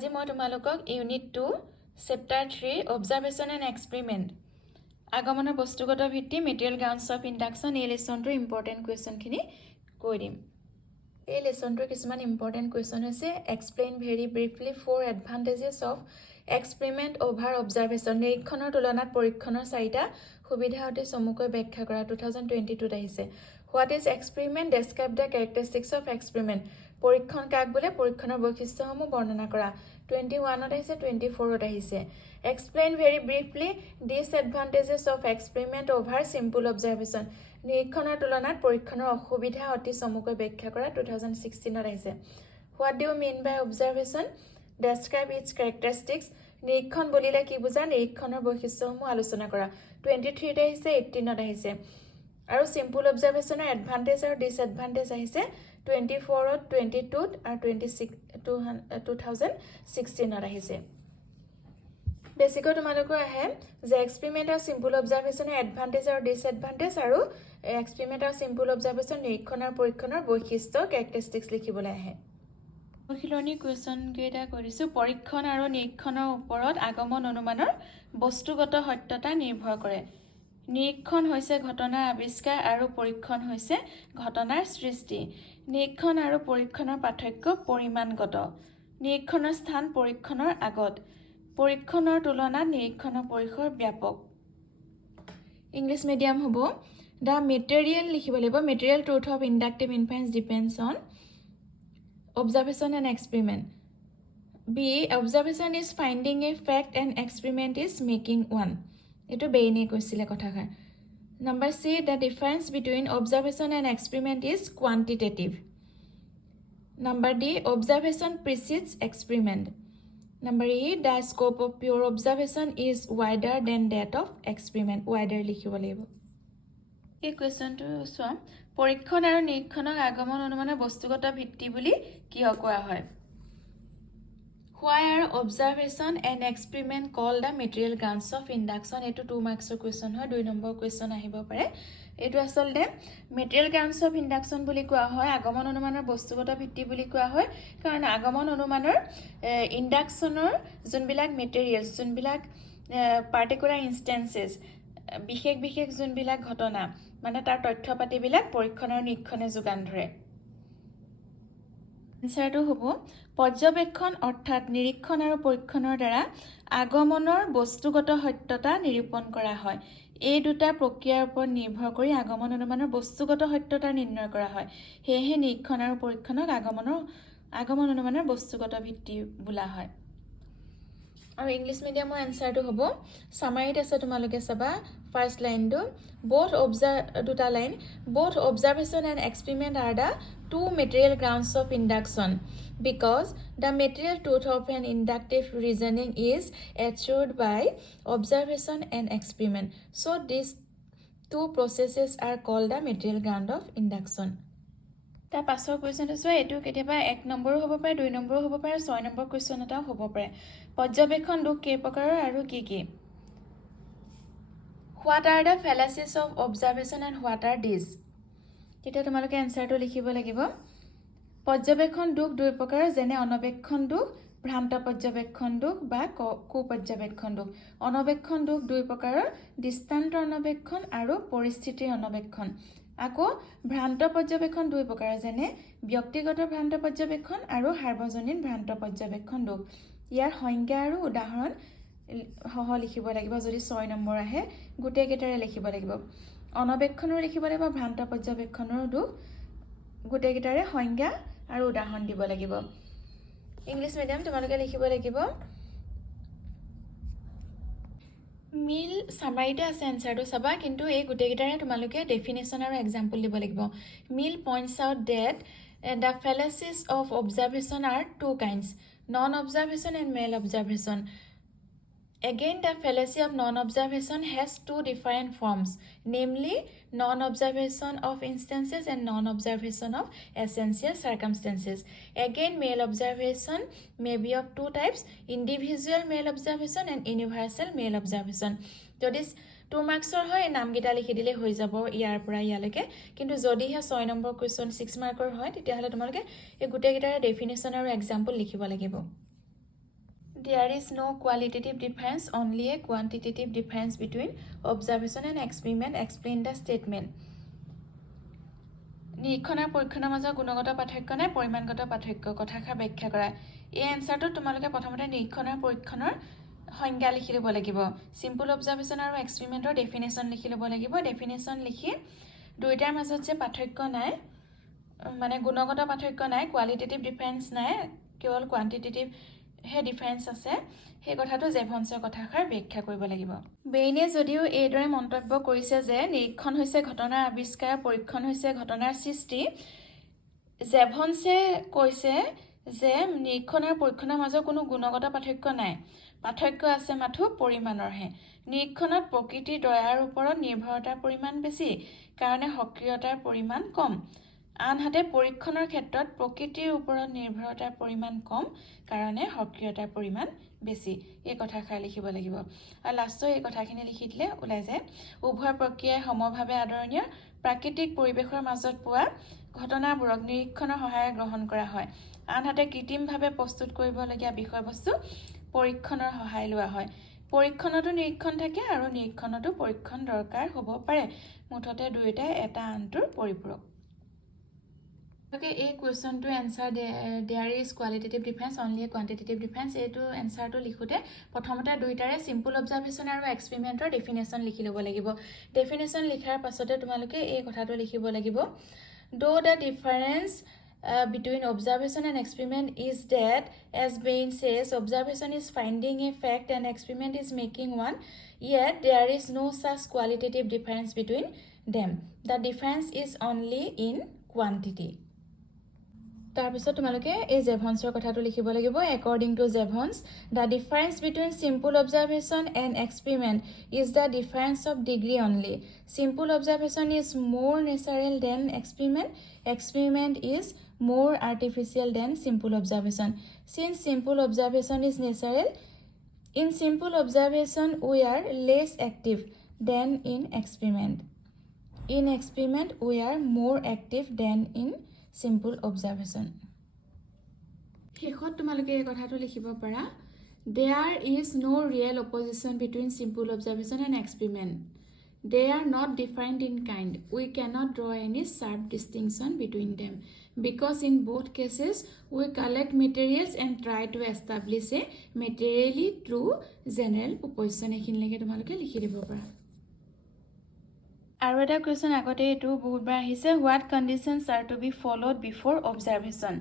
আজি মই তোমালোকক unit 2 chapter 3 observation and experiment আগমনৰ বস্তুগত ভিত্তি মেটেৰিয়েল গ্ৰাউণ্ডছ অফ ইণ্ডাকশ্যন এই লেচনটোৰ ইম্পৰ্টেণ্ট কুৱেশ্যনখিনি কৈ দিম। এই লেচনটোৰ কিছুমান ইম্পৰ্টেণ্ট কুৱেশ্যন হৈছে explain very briefly 4 advantages of experiment over observation নিৰীক্ষণৰ তুলনাত পৰীক্ষণৰ 4টা সুবিধা অতি চমুকৈ ব্যাখ্যা কৰা 2022ত আহিছে। What is experiment describe the characteristics of experiment পৰীক্ষণ কাক বোলে পৰীক্ষণৰ বৈশিষ্ট্যসমূহ বৰ্ণনা কৰা 21ত আহিছে 24ত আহিছে। Explain very briefly disadvantages of experiment over simple observation নিৰীক্ষণৰ তুলনাত পৰীক্ষণৰ অসুবিধা অতি চমুকৈ ব্যাখ্যা কৰা 2016ত আহিছে। What do you mean by observation describe its characteristics নিৰীক্ষণ বুলিলে কি বুজা নিৰীক্ষণৰ বৈশিষ্ট্যসমূহ আলোচনা কৰা 23ত আহিছে 18ত আহিছে। আৰু চিম্পল অবজাৰভেশ্যনৰ এডভান্টেজ আৰু ডিসএডভান্টেজ আহিছে 24ত 22ত আৰু 2016ত আহিছে। বেছিকৈ তোমালোকৰ আহে যে এক্সপেৰিমেণ্ট আৰু চিম্পল অবজাৰভেশ্যনৰ এডভান্টেজ আৰু ডিসএডভান্টেজ আৰু এক্সপেৰিমেণ্ট আৰু চিম্পল অবজাৰভেশ্যন নিৰীক্ষণ আৰু পৰীক্ষণৰ বৈশিষ্ট্য কেৰেক্টাৰিষ্টিক্স লিখিবলৈ আহে। অনুশীলনী কুৱেশ্যন কেইটা কৰিছোঁ। পৰীক্ষণ আৰু নিৰীক্ষণৰ ওপৰত আগমন অনুমানৰ বস্তুগত সত্যতা নিৰ্ভৰ কৰে। নিৰীক্ষণ হৈছে ঘটনাৰ আৱিষ্কাৰ আৰু পৰীক্ষণ হৈছে ঘটনাৰ সৃষ্টি। নিৰীক্ষণ আৰু পৰীক্ষণৰ পাৰ্থক্য পৰিমাণগত। নিৰীক্ষণৰ স্থান পৰীক্ষণৰ আগত। পৰীক্ষণৰ তুলনাত নিৰীক্ষণৰ পৰিসৰ ব্যাপক। ইংলিছ মিডিয়াম হ'ব। দ্য মেটেৰিয়েল লিখিব লাগিব material truth of inductive inference depends on observation and experiment. B. Observation is finding a fact and experiment is making one. Ito Bainey কৈছিলে কথাষাৰ। Number C. The difference between observation and experiment is quantitative. Number D. Observation precedes experiment. Number E. The scope of pure observation is wider than that of experiment. Wider লিখিব লাগিব। এই কুৱেশ্যনটো চোৱা পৰীক্ষণ আৰু নিৰীক্ষণক আগমন অনুমানৰ বস্তুগত ভিত্তি বুলি কিয় কোৱা হয়। Why are observation and experiment called the material grounds of induction? এইটো 2 মাৰ্কছৰ কুৱেশ্যন হয় 2 নম্বৰ কুৱেশ্যন আহিব পাৰে। এইটো আচলতে মেটেৰিয়েল গ্ৰাউণ্ডছ অফ ইণ্ডাকশ্যন বুলি কোৱা হয় আগমন অনুমানৰ বস্তুগত ভিত্তি বুলি কোৱা হয় কাৰণ আগমন অনুমানৰ ইণ্ডাকশ্যনৰ যোনবিলাক মেটেৰিয়েলছ যোনবিলাক পাৰ্টিকুলাৰ ইনষ্টেন্সেছ বিশেষ বিশেষ যোনবিলাক ঘটনা মানে তাৰ তথ্য পাতিবিলাক পৰীক্ষণ আৰু নিৰীক্ষণে যোগান ধৰে। এনসাৰটো হ'ব পৰ্যবেক্ষণ অৰ্থাৎ নিৰীক্ষণ আৰু পৰীক্ষণৰ দ্বাৰা আগমনৰ বস্তুগত সত্যতা নিৰূপণ কৰা হয়। এই দুটা প্ৰক্ৰিয়াৰ ওপৰত নিৰ্ভৰ কৰি আগমন অনুমানৰ বস্তুগত সত্যতা নিৰ্ণয় কৰা হয়। সেয়েহে নিৰীক্ষণ আৰু পৰীক্ষণক আগমন অনুমানৰ বস্তুগত ভিত্তি বোলা হয়। আৰু ইংলিছ মিডিয়ামৰ এনসাৰটো হ'ব সামাৰীত আছে তোমালোকে চাবা ফাৰ্ষ্ট লাইনটো দুটা line both observation and experiment are the two material grounds of induction because the material truth of an inductive reasoning is assured by observation and experiment. So these two processes are called the material ground of induction. তাৰ পাছৰ কুৱেশ্যনটো চোৱা এইটো কেতিয়াবা 1 নম্বৰো হ'ব পাৰে 2 নম্বৰো হ'ব পাৰে 6 number question এটাও হ'ব পাৰে। পৰ্যবেক্ষণ দুখ কেই প্ৰকাৰৰ আৰু কি কি। What are the fallacies of observation and what are these? তেতিয়া তোমালোকে এনসাৰটো লিখিব লাগিব। পৰ্যবেক্ষণ দুখ 2 প্ৰকাৰৰ যেনে অনবেক্ষণ দুখ ভ্ৰান্ত পৰ্যবেক্ষণ দুখ বা কুপৰ্যবেক্ষণ দুখ। অনবেক্ষণ দুখ 2 প্ৰকাৰৰ দৃষ্টান্ত অনবেক্ষণ আৰু পৰিস্থিতিৰ অনবেক্ষণ। আকৌ ভ্ৰান্ত পৰ্যবেক্ষণ 2 প্ৰকাৰৰ যেনে ব্যক্তিগত ভ্ৰান্ত পৰ্যবেক্ষণ আৰু সাৰ্বজনীন ভ্ৰান্ত পৰ্যবেক্ষণ দুখ। ইয়াৰ সংজ্ঞা আৰু উদাহৰণ সহ লিখিব লাগিব যদি 6 নম্বৰ আহে গোটেই কেইটাৰে লিখিব লাগিব। অনবেক্ষণৰ লিখিব লাগিব ভ্ৰান্ত পৰ্যবেক্ষণৰ দুখ গোটেই কেইটাৰে সংজ্ঞা আৰু উদাহৰণ দিব লাগিব। ইংলিছ মিডিয়াম তোমালোকে লিখিব লাগিব মিল সামাৰীতে আছে এনসাৰটো চাবা কিন্তু এই গোটেই কেইটাৰে তোমালোকে ডেফিনেশ্যন আৰু এক্সাম্পল দিব লাগিব। Mill points out that the fallacies of observation are 2 kinds non-observation and mal-observation. Again, the fallacy of non-observation has 2 different forms, namely non-observation of instances and non-observation of essential circumstances. Again, mal-observation may be of 2 types, individual mal-observation and universal mal-observation. So this 2 মাৰ্কছৰ হয় নামকেইটা লিখি দিলে হৈ যাব ইয়াৰ পৰা ইয়ালৈকে কিন্তু যদিহে 6 নম্বৰ কুৱেশ্যন 6 মাৰ্কৰ হয় তেতিয়াহ'লে তোমালোকে এই গোটেই কেইটাৰ ডেফিনেশ্যন আৰু এক্সাম্পল লিখিব লাগিব। There is no qualitative difference, only a quantitative difference between observation and experiment. Explain the statement. নিৰীক্ষণ আৰু পৰীক্ষণৰ মাজত গুণগত পাৰ্থক্য নাই, পৰিমাণগত পাৰ্থক্য, কথাষাৰ ব্যাখ্যা কৰা। এই এনসাৰটো তোমালোকে প্ৰথমতে নিৰীক্ষণ আৰু পৰীক্ষণৰ সংজ্ঞা লিখি ল'ব লাগিব। সিম্পল অবজাৰভেশ্যন আৰু এক্সপেৰিমেণ্টৰ ডেফিনেশ্যন লিখি ল'ব লাগিব। ডেফিনেশ্যন লিখি দুইটাৰ মাজত যে পাৰ্থক্য নাই, মানে গুণগত পাৰ্থক্য নাই, কোৱালিটেটিভ ডিফাৰেঞ্চ নাই, কেৱল কোৱান্টিটেটিভহে ডিফাৰেঞ্চ আছে, সেই কথাটো জেভন্সৰ কথাষাৰ ব্যাখ্যা কৰিব লাগিব। বেইনে যদিও এইদৰে মন্তব্য কৰিছে যে নিৰীক্ষণ হৈছে ঘটনাৰ আৱিষ্কাৰ, পৰীক্ষণ হৈছে ঘটনাৰ সৃষ্টি, জেভন্সে কৈছে যে নিৰীক্ষণ আৰু পৰীক্ষণৰ মাজত কোনো গুণগত পাৰ্থক্য নাই, পাৰ্থক্য আছে মাথো পৰিমাণৰহে। নিৰীক্ষণত প্ৰকৃতিৰ দয়াৰ ওপৰত নিৰ্ভৰতাৰ পৰিমাণ বেছি, কাৰণে সক্ৰিয়তাৰ পৰিমাণ কম। আনহাতে পৰীক্ষণৰ ক্ষেত্ৰত প্ৰকৃতিৰ ওপৰত নিৰ্ভৰতাৰ পৰিমাণ কম, কাৰণে সক্ৰিয়তাৰ পৰিমাণ বেছি। এই কথাষাৰ লিখিব লাগিব। আৰু লাষ্টত এই কথাখিনি লিখি দিলে ওলাই যায় উভয় প্ৰক্ৰিয়াই সমভাৱে আদৰণীয়। প্ৰাকৃতিক পৰিৱেশৰ মাজত পোৱা ঘটনাবোৰক নিৰীক্ষণৰ সহায়ত গ্ৰহণ কৰা হয়, আনহাতে কৃত্ৰিমভাৱে প্ৰস্তুত কৰিবলগীয়া বিষয়বস্তু পৰীক্ষণৰ সহায় লোৱা হয়। পৰীক্ষণতো নিৰীক্ষণ থাকে আৰু নিৰীক্ষণতো পৰীক্ষণ দৰকাৰ হ'ব পাৰে, মুঠতে দুয়োটাই এটা আনটোৰ পৰিপূৰক। এই কুৱেশ্যনটোৰ answer there is qualitative difference, only a quantitative difference. এইটো এনচাৰটো লিখোঁতে প্ৰথমতে দুইটাৰে চিম্পল অবজাৰভেশ্যন আৰু এক্সপেৰিমেণ্টৰ ডেফিনেশ্যন লিখি ল'ব লাগিব। ডেফিনেশ্যন লিখাৰ পাছতে তোমালোকে এই কথাটো লিখিব লাগিব, though the difference between observation and experiment is that, as Bain says, observation is finding a fact and experiment is making one, yet there is no such qualitative difference between them. The difference is only in quantity. তাৰপিছত তোমালোকে এই জেভন্সৰ কথাটো লিখিব লাগিব। According to Jevons, the difference between simple observation and experiment is the difference of degree only. Simple observation is more natural than experiment. Experiment is more artificial than simple observation. Since simple observation is natural, in simple observation we are less active than in experiment. In experiment we are more active than in simple observation. শেষত তোমালোকে এই কথাটো লিখিব পাৰা, there is no real opposition between simple observation and experiment. They are not different in kind. We cannot draw any sharp distinction between them, because in both cases we collect materials and try to establish a materially true general proposition. এইখিনিলৈকে তোমালোকে লিখি দিব পাৰা। আৰু এটা question আগতে এইটো বহুতবাৰ আহিছে, what conditions are to be followed before observation,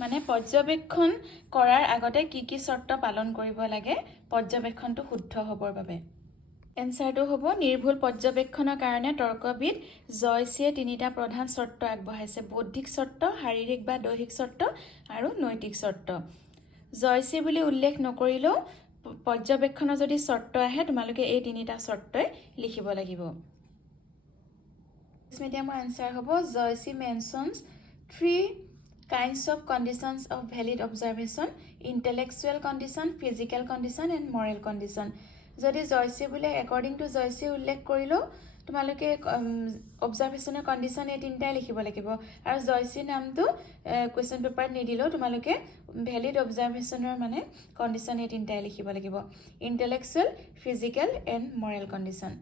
মানে পৰ্যবেক্ষণ কৰাৰ আগতে কি কি চৰ্ত পালন কৰিব লাগে পৰ্যবেক্ষণটো শুদ্ধ হ'বৰ বাবে। এনচাৰটো হ'ব, নিৰ্ভুল পৰ্যবেক্ষণৰ কাৰণে তৰ্কবিদ জয়সীয়ে তিনিটা প্ৰধান চৰ্ত আগবঢ়াইছে, বৌদ্ধিক চৰ্ত, শাৰীৰিক বা দৈহিক চৰ্ত আৰু নৈতিক চৰ্ত। জয়সী বুলি উল্লেখ নকৰিলেও পৰ্যবেক্ষণৰ যদি চৰ্ত আহে তোমালোকে এই তিনিটা চৰ্তই লিখিব লাগিব। মিডিয়ামৰ এনচাৰ হ'ব, Joysi মেনশ্যনছ 3 kinds of conditions of valid observation: intellectual condition, physical condition and moral condition. যদি জয়সী বোলে একৰ্ডিং টু জয়সী উল্লেখ কৰিলেও তোমালোকে অবজাৰভেশ্যনৰ কণ্ডিশ্যন এই তিনিটাই লিখিব লাগিব। আৰু জয়সী নামটো কুৱেশ্যন পেপাৰত নিদিলেও তোমালোকে ভেলিড অবজাৰভেশ্যনৰ মানে কণ্ডিশ্যন এই তিনিটাই লিখিব লাগিব, intellectual, physical and Morrell condition.